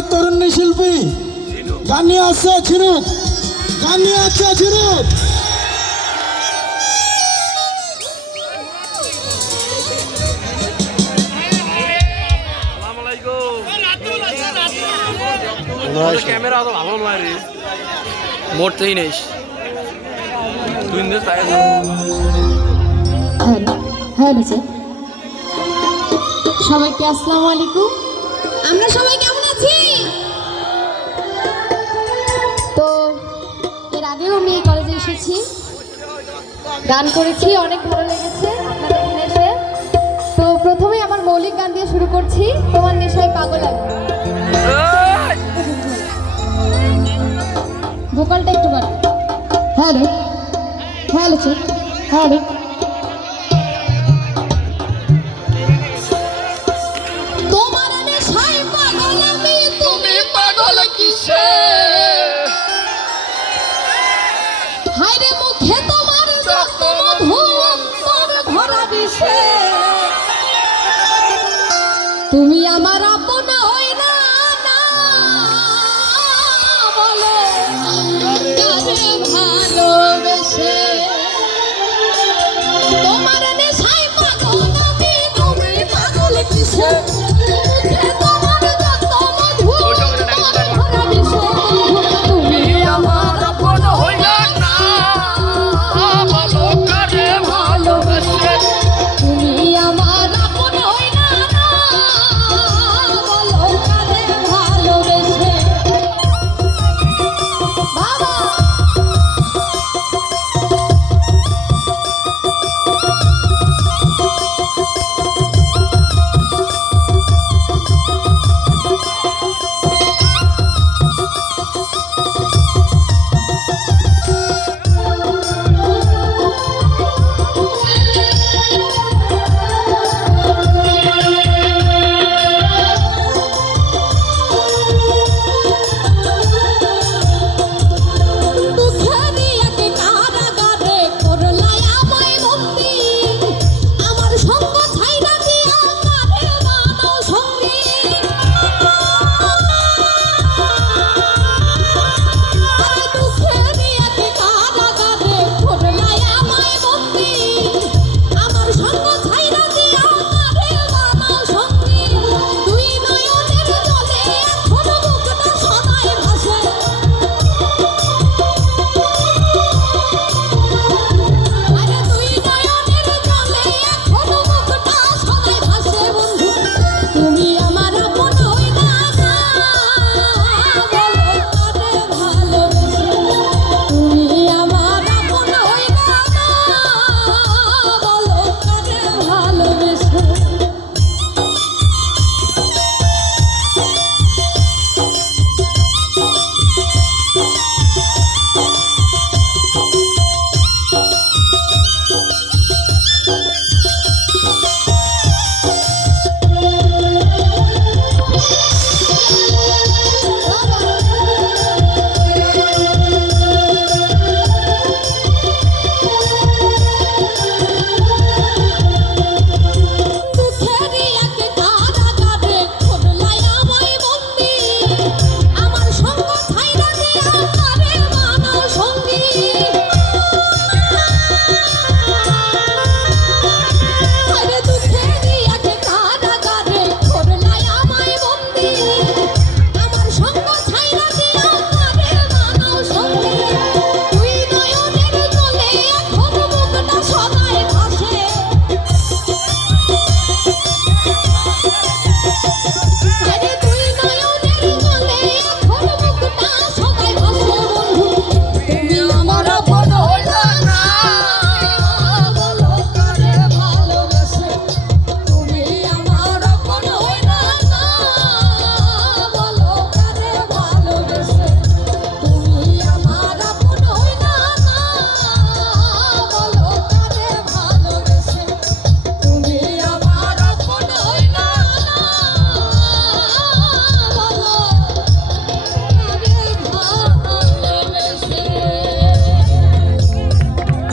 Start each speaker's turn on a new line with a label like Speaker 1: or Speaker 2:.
Speaker 1: আমাদের তরুণী শিল্পী। গান নিয়ে আসছে ঝিনুক। গান নিয়ে আসছে ঝিনুক।
Speaker 2: ক্যামেরা তো ভালো রে মোটতেই নেই তুই তাই
Speaker 3: হ্যাঁ সবাইকে আসসালামু আলাইকুম। আমরা সবাই কেমন আছি তো এর আগেও আমি এই কলেজে এসেছি। গান করেছি অনেক ভালো লেগেছে আপনাদের এখানে এসে তো প্রথমে আমার মৌলিক গান দিয়ে শুরু করছি তোমার নেশায় পাগল আমি। ভোকালটা একটু বাড়াও। Hello hello hello. হায়রে মুখে তোমার যত মধু অন্তর ভরা বিষে। তুমি আমার আপন হই না না, বলে। কারে ভালোবেসে